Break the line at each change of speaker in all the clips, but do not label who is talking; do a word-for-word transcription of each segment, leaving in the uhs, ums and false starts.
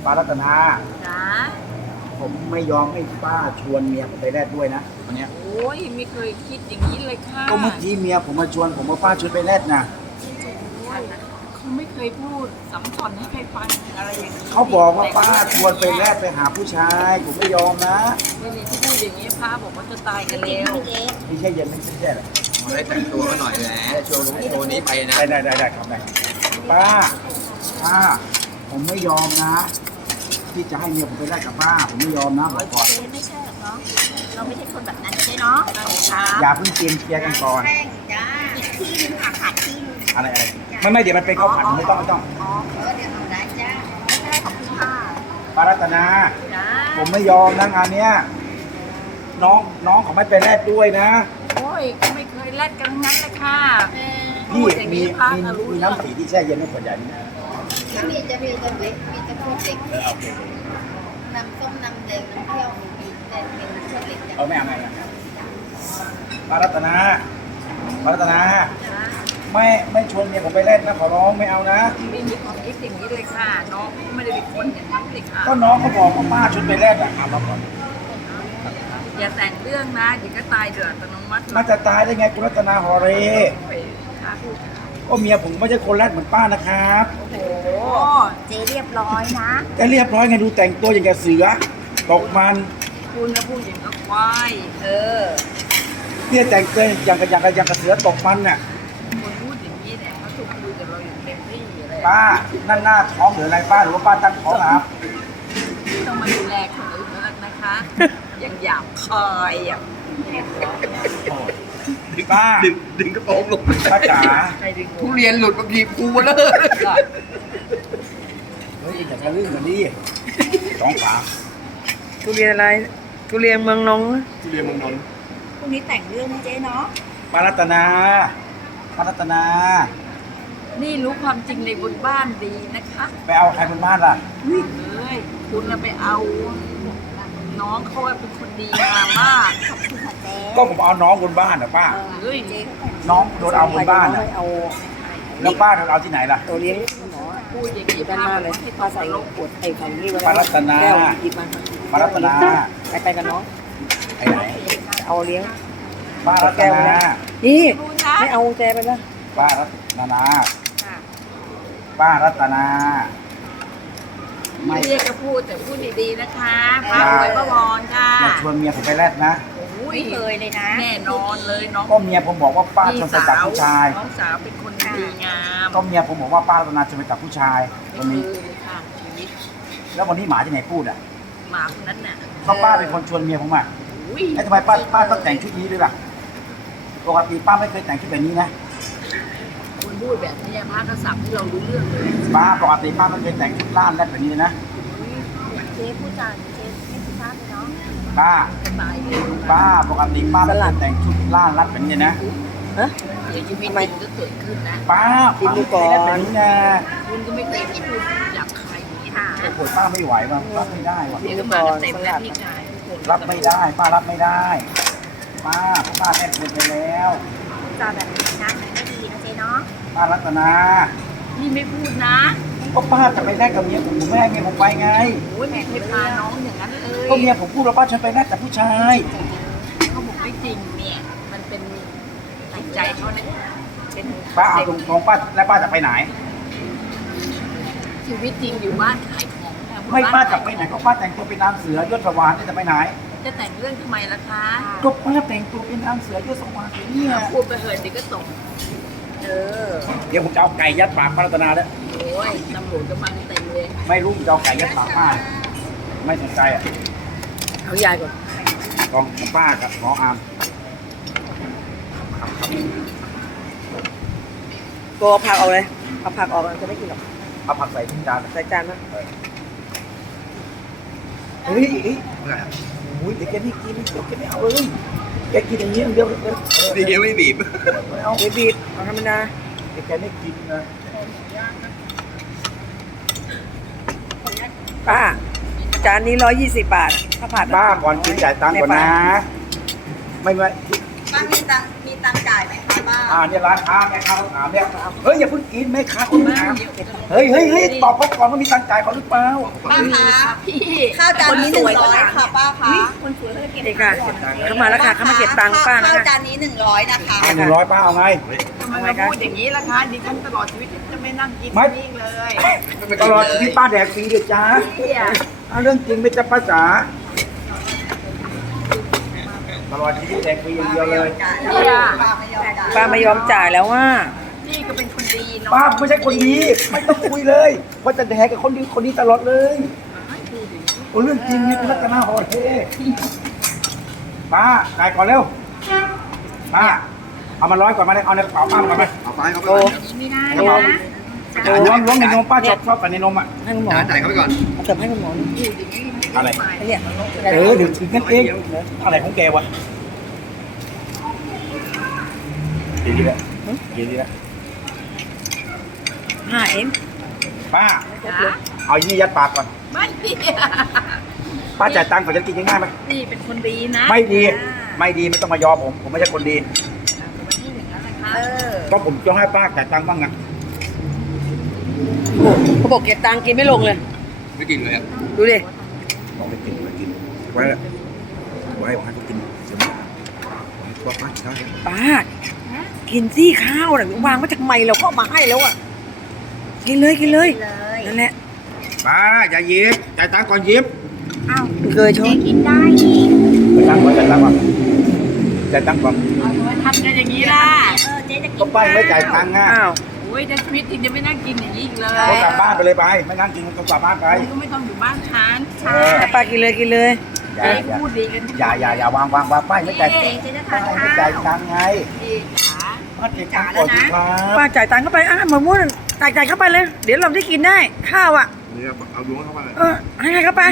ป้ารัตนา
จ้า
ผมไม่ยอมให้ป้าชวนเมียผมไปแลกด้วยนะวันเนี้ย
โอ้ยไม่เคยคิดอย่างนี้เลยค่ะ
ก็เมื่อกี้เมียผมมาชวนผมว่าป้าชวนไปแลกนะ
เขาไม่เคยพูดสัมสอนให้ใครฟังอะไรอย่างนี้
เขาบอกว่าป้าชวนไปแลกไปหาผู้ชายผมไม่ยอมนะ
ไม่มีที่พูดอย่างนี้พระบอกว่าจะตายกันแล้ว
ไม่ใช่เย็นไม่ใช่แย่หรอก
มาได้แต่งตัวก็หน่อยแหละโชว์โชว์นี้ไปนะ
ได้ได้ได้ได้ครับได้ป้าป้าผมไม่ยอมนะที่จะให้เมียผมไปแลกกับป้าผมไม่ยอมนะบอกก่อน
ไม่ใช่หรอกเนาะเราไม่ใช่คนแบบนั้นใช่เนาะ
อย่าเพิ่งเตรียมเคลียร์กันก่อน
จ้าอีกที่นึงค่ะขาดที่นึง
อะไรอะไรไม่ไม่เดี๋ยวมันเป็นข้าวผัดไม่ต้องไม่ต้อง
อ๋อเออเดี๋ยวเอาได้จ้าไม่ใช่ของคุณค่ะ
ป้ารัตนาผมไม่ยอมนะงานเนี้ยน้องน้องเขาไม่ไปแลกด้วยนะ
โอ้ยไม่เคยแลกกันงั้นเลยค่ะ
พี่มีมีมีน้ำสีที่แช่เย็นในขวดใหญ่นี่
จะมีจะมีจะเล็กมีจะขวดเล็ก
เออโอเค
น้ำส้มน้ำแดงน้ำเปรี้ยวมีแต่เป็นขวดเล็กจ้ะ
เอาไม่เอาไม่เอาป้ารัตนาป้ารัตนาไม่ไม่ชวนเมียผมไปเล่นนะขอร้องไม่เอานะ
ไม่มีความคิดอย่างนี้เลยค่ะน้องไม่ได้เป็นคนอย่างนั้นเลยค่ะ
ก็น้องเขาบอกว่าป้าชวนไปเล่นอ่ะเอามาก่อน
อย่าแต่งเรื่องนะเดี๋ยวก็ตายเดือดอัตโนมัติ
มันจะตายได้ไงคุณรัตนาฮอเรก็เมียผมไม่ใช่คนแรกเหมือนป้านะครับ
โอ้โห
เจ๊เรียบร้อยนะ
จะเรียบร้อยไงดูแต่งตัวอย่างกับเสือตกมัน
คุณนะพูดอย่างกับควายเออ
เนี่ยแต่งตัวอย่างกับอย่างกับอย่างกับเสือตกมันน่ะ
คนพูดอย่างนี้เนี่ยเขาถูกคุยกับเราอย่างเต็มที่เลย
ป้านั่นหน้าท้องหรืออะไรป้าหรือว่าป้าตั้งท้องครับ
ต้องมาดูแลคนอื่นแล้วนะคะอย่างหยาบคายอ่ะ
ป้า
ดึงดึงกระโปรงลง
ป้าจ๋า
ทุเรียนหลุดบางทีปูเลย
เฮ้ยอย่าทะลึ่งเหมือนนี่สองขา
ทุเรียนอะไรทุเรียนเมืองนนท์
ทุเรียนเมืองนนท์
พรุ่งนี้แต่งเรื่องนะเจ๊เนาะ
ป้ารัตนาป้ารัตนา
นี่รู้ความจริงในบนบ้านดีนะคะ
ไปเอาใครบนบ้านล่ะ
เลยคุณไปเอาน้องเขาเป็นคนดีงามมาก
ก็ผมเอาน้องบนบ้านนะป้า
เฮ้ย
น้องโดนเอาบนบ้านนะแล้วป้าโดนเอาที่ไหนล่ะ
ตัวเลี้ยงหมอ
พูดอย่างนี้
ด้านหน้าเลยป้าใส่ปวดไอ้ฝั่งนี้
ป้ารัตนาป้ารัตนา
ไปไปกันน้อง
ไปไหน
เอาเลี้ยง
ป้ารัตนา
นี่ไม่เอาแจไปละ
ป้ารัตนาป้ารัตนา
ไม่เรียกก็พูดแต่พูดดีๆนะคะป้าอวยป้าบอลค่ะ
อย่าชวนเมียผมไปแลกนะ
ไม่เคยเลยนะแน่นอนเลยน้อง
ก็เมียผมบอกว่าป้าชวนไปกับผู้ชาย
น้องสาวเป็นคนดีงาม
ก็เมียผมบอกว่าป้ารัตนาชวนไปกับผู้ชาย
วันนี้ค่ะชีวิต
แล้ววันนี้หมาที่ไหนพูดอ่ะ
หมาคนนั้นน่ะ
ก็ป้าเป็นคนชวนเมียผมมาแล้วทำไมป้าป้าต้องแต่งชุดนี้ด้วยล่ะปกติป้าไม่เคยแต่งชุดแบบนี้นะ
คุณพูดแบบนี้พระกษัตริย์ที่เรารู้เรื่องเลย
ป้าปกติป้าไม่เคยแต่งชุดล่ามแรกแบบนี้นะ
เจ๊พูดจาเจ๊ไม่สุภาพเลยเนาะ
ป้าป้าปกติป้าไม่เคยแต่งชุดล่ามรัดแบบนี้นะ
ฮะ
เดี๋ยวชีวิตจริงก็เกิดขึ้นนะ
ป้า
กินดูก่อน
แบบนี้ไง
คุณก็ไม่เคยพูดอยากใครอย่างนี้ค่ะ
ปวดป้าไม่ไหวว่ะรับไม่ได้ว่ะ
เดี๋ยวมาเต็มแล้วพี่ชาย
รับไม่ได้ป้ารับไม่ได้ป้าป้าแค่ปวดไปแล้ว
จาแบบนี้นะไม่ดีนะเจ๊เนาะ
ป้ารัตนา
นี่ไม่พูดนะ
ก็ป้าจะไปแลกกับเมียผมผมไม่ให้เมียผมไปไง
โอ้ยแม่ไม่พาน้องอย่างนั้นเลย
ก็เมียผมพูดว่าป้าฉันไปแลกกับผู้ชาย
เขาบอกไม่จริงเนี่ยมันเป็นจิตใจเขาเนี่ยเป็น
ป้าเอาตรงของป้าแล้วป้าจะไปไหน
ชีวิตจริงอยู่บ้านขายของ
ไม่ป้าจะไปไหนก็ป้าแต่งตัวเป็นนางเสือยศสวรรค์จะไปไหน
จะแต่งเรื่องทำไมล่ะคะ
ก็ป้าแต่งตัวเป็นนางเสือยศสวรรค์เนี่ย
พูดไปเหินเดี๋ยวก็ตกเออ
เดี๋ยวผมจะเอาไก่ยัดปากป้ารัตนาแล้ว
โอ้ยตำรวจก็มาเต็มเลย
ไม่รู้จะเอาไก่ยัดปากป้าไม่สนใจอ่ะ
เอายายก่อน
กองของป้ากับหมออาม
ตัวผักเอาเลยเอาผักออกมันจะไม่กินหรอก
เอาผักใส่ที่จาน
ใส่จานนะ
เฮ้ยเฮ้ยโอ้ยเดี๋ยวแกไม่กินเดี๋ยวแกไม่เอาเลยแกกินอย่างนี้เดียวเดียว
ดีเดียวไม่บีบ
ไม่เอา
ไม่บีบเอาธรรมดา
เดี๋ยวแกไม่กินนะ
ป้าจานนี้ร้อยยี่สิบบาทข้าวผัด
ป้าก่อนกินจ่ายตังค์ก่อนนะไม่ไม่
ป้ามีตังค์มีตังค์จ่ายไหมคะป้า
อ่าเนี่ยร้านค้าแม่ค้าเขาถามเนี่ยเฮ้ยอย่าเพิ่งกินแม่ค้าเขาถามเฮ้ยเฮ้ยเฮ้ยตอบเขาก่อนว่ามีตังค์จ่ายเขาหรือเปล่า
ป้าคะ
พี่
ข้าวจานนี้หนึ่งร้อยค่ะป้าคะ
นี่ค่ะเข้ามาแล้วค่ะเข้ามาเก็บตังค์ป้านะ
ข้าว
คะ
จานนี้หนึ่งร้อยนะคะ
อ่าหนึ่งร้อยป้าเอาไง
ทำไมมาพูดอย่างนี้ล่ะคะดิฉันตลอดชีวิตจะไม่นั่งกิน
ไม่
นี่เลย
ตลอดชีวิตป้าแดกฟรีเด็ดจ้า
พี่อะ
เอาเรื่องจริงไม่จะภาษาตลอดชีวิตแดกฟรีอย่างเดียวเลย
พี่อะ
ป้าไม่ยอมจ่าย
ป้าไม่ยอมจ่ายแล้วว่า
พี่ก็เป็นคนดีเนาะ
ป้าไม่ใช่คนดีไม่ต้องคุยเลยว่าจะแดกกับคนดีคนดีตลอดเลยโอ้เรื่องจริงนี่คุณรัตนาหอเทป้าจ่ายก่อนเร็วป้าเอามาร้อยก่อนมาเลยเอาในกระเป๋าป้ามาก่อนไหม
เอาไปเอาไป
โอ้
ไม่ได้
กระเป๋าล้วงล้วงในนมป้าชอบชอบแต่ในนมอ่ะ
ให้คุณหมอ
จ่ายจ่ายเขาไปก่อน
เอาเก็บให้คุณหมอนี่
อะไร
ไอ้เนี่ย
เออเดี๋ยวถึงกันเองอะไรของแกวะดีดีแล้วดีดีแล้ว
ห้าเอ็ม
ป้า
จ้ะ
เอายี่ยัดปากก่อน
ไม่พี่อะ
ป้าจ่ายตังค์ก่อนจะกินง่ายไหม
พี่เป็นคนดีนะ
ไม่ดี ไม่ดีไม่ต้องมายอมผม ผมไม่ใช่คนดี
ไม่อย่างนั้นนะคะ
เออ
ก็ผมต้องให้ป้าจ่ายตังค์บ้างไง
โอ้เขาบอกเก็บตังค์กินไม่ลงเลย
ไม่กินเลยอ่ะ
ดูดิ
บอกไม่กินไม่กินไว้ละไว้ให้เขากินเสร็จแล้วป้าป้ากินข้าวยัง
ป้ากินซี่ข้าวน่ะวางไว้จากไมเราก็เอามาให้แล้วอ่ะกินเลยกินเลย
เลย
นั่นแหละ
ป้าอย่ายิบจ่ายตังค์ก่อนยิบ
อ้าว
เคยช
เจ๊
อบ
กินได้นี่
จ่ายตังค์ก่อนจ่ายตังค์ก่อนจ่ายตังค์ก่อน
เอาทำไมทำกันอย่างนี้ล่ะ
เออเจ๊จะกิน
ก็ป้ายังไม่จ่ายตังค์อ่ะ
อ้าว
โอ้ยถ้าชีวิตจริงจะไม่นั่งกินอย่างนี้อีกเล
ก็
ย
กลับบ้านไปเลยไปไม่นั่งกินก็กลับบ้านไป
คุณก็ไม่ต้องอยู่บ้านฉัน
เออ
ป้ากินเลยกินเลย
อย่า
เจ๊
อย่า
พูดดีกัน
อย่าอย่าอย่าวางวางวางป้ายไม่จ่าย
เจ๊เจ๊จะทา
ป้าน ยไม่
ข้า
จ่ายว ตังค์ไง
พี่จ๋า
ป้าจ่ายตังค์ก่อนสิครับ
ป้าจ่ายตังค์เข้าไปอ่ะมะม่วงจ่ายจ่ายเข้าไปเลย เดี๋ยวเราได้กินได้ข้าวอ่ะ
เนี่ยเอาดวงเข้าไปเลย
เออให้ใครเข้าไป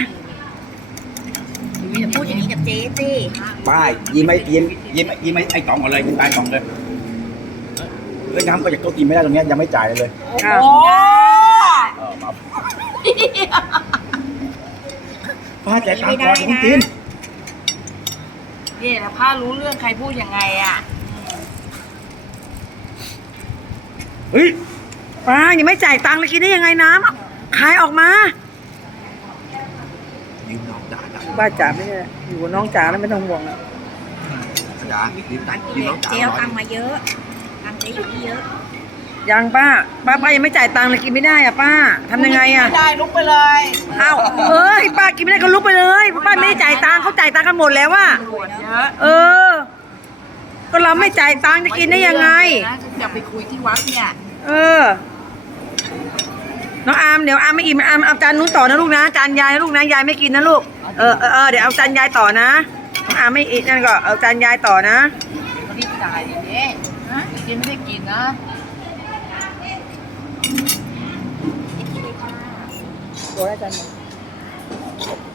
อย่าพูดอย่างนี้กับเจ๊สิ
ป้ายยิ้มไม่ยิ้มยิ้มยิ้มไม่ไอ้ต๋องก่อนเลยยิ้มตายต๋องเลยเล่นน้ำก็จากโต๊ะกินไม่ได้ตรงเนี้ยยังไม่จ่ายเลยเลย
อ้าว
โอ้
เออมาป้าจ่ายตังค์ก่อนผมกิน
นี่นะผ้ารู้เรื่องใครพูดยังไงอ่ะ
เฮ้ย
ป้ายังไม่จ่ายตังค์เลยกินได้ยังไงน้ำอ่ะขายออกมา
ยืมน้องด่าด่า
ป้าจ๋าไม่ใช่อยู่กับน้องจ๋าแล้วไม่ต้องห่วงนะ
ด่ายืมตังค์ยืมน้องจ่า
เจ๊เอาตังค์มาเยอะตังค์เจ๊อยู่ที่เยอะ
ยังป้าป้าป้ายังไม่จ่ายตังค์เลยกินไม่ได้อ่ะป้าทำยังไงอ่ะ
ไม่ได้ลุกไปเลย
อ้าวเอ้ยป้ากินไม่ได้ก็ลุกไปเลยป้าไม่ได้จ่ายตังค์เขาจ่ายตังค์กันหมดแล้วว่ะ
ตำรวจเยอะ
เออ ก็เราไม่จ่ายตังค์จะกินได้ยังไง
นะจะไปคุยที่วัดเนี่ย
เออ น้องอามเดี๋ยวอามไม่อิ่มอามเอาจานนู้นต่อนะลูกนะจานยายนะลูกนะยายไม่กินนะลูกเออเออเออเดี๋ยวเอาจานยายต่อนะน้องอามไม่อิ่มนั่นก็เอาจานยายต่อนะ
รีบจ่ายดิเนี่ยฮะกินไม่ได้กินนะ
ตัวได้จาน
ขอบคุณ